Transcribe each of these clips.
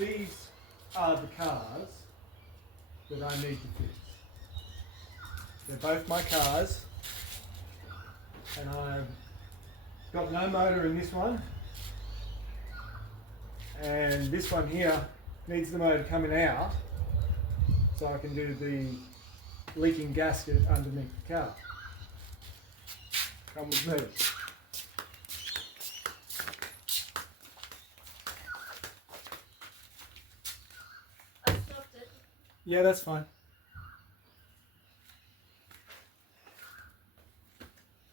these are the cars that I need to fix. They're both my cars, and I've got no motor in this one, and this one here needs the motor coming out so I can do the leaking gasket underneath the car. Come with me. I stopped it. Yeah, that's fine.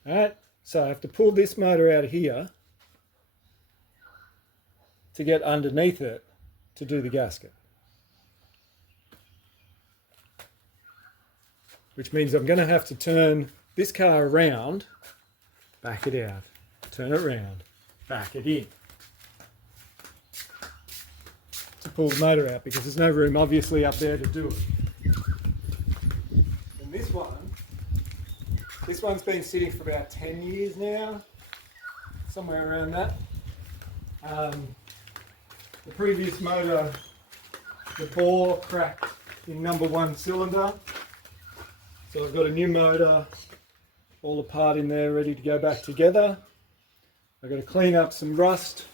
Alright, so I have to pull this motor out of here to get underneath it to do the gasket. Which means I'm going to have to turn this car around, back it out, turn it around, back it in to pull the motor out, because there's no room obviously up there to do it. And this one's been sitting for about 10 years now, somewhere around that. The previous motor, the bore cracked in number 1 cylinder. So I've got a new motor, all the part in there ready to go back together. I've got to clean up some rust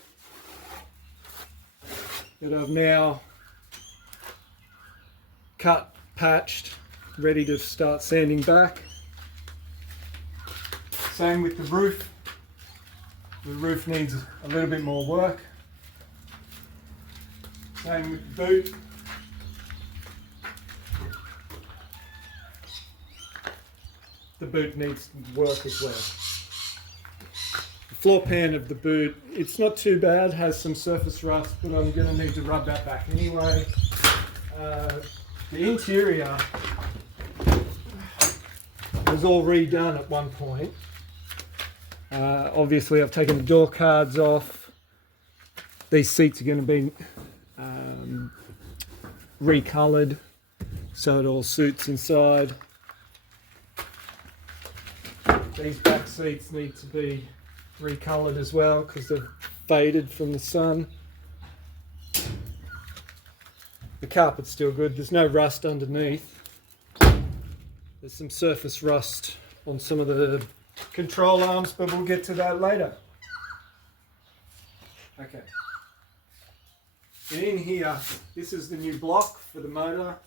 that I've now cut, patched, ready to start sanding back. Same with the roof. The roof needs a little bit more work. Same with the boot. The boot needs work as well. The floor pan of the boot, it's not too bad, has some surface rust, but I'm going to need to rub that back anyway. The interior was all redone at one point. Obviously I've taken the door cards off. These seats are going to be recoloured so it all suits inside. These back seats need to be recoloured as well because they're faded from the sun. The carpet's still good, there's no rust underneath. There's some surface rust on some of the control arms, but we'll get to that later. Okay. And in here, this is the new block for the motor.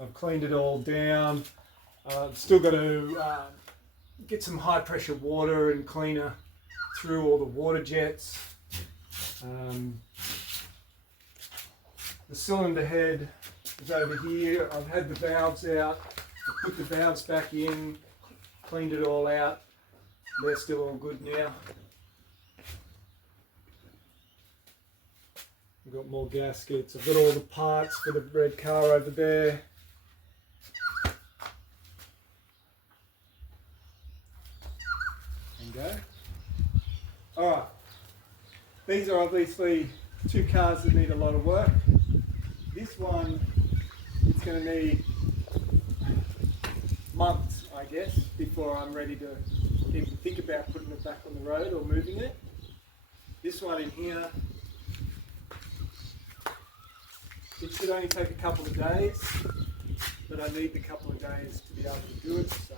I've cleaned it all down. I've still got to get some high pressure water and cleaner through all the water jets. The cylinder head is over here. I've had the valves out. I've put the valves back in, cleaned it all out. They're still all good now. I've got more gaskets. I've got all the parts for the red car over there. And go. Alright. These are obviously 2 cars that need a lot of work. This one, it's going to need months, I guess, before I'm ready to even think about putting it back on the road or moving it. This one in here, it should only take a couple of days, but I need the couple of days to be able to do it, so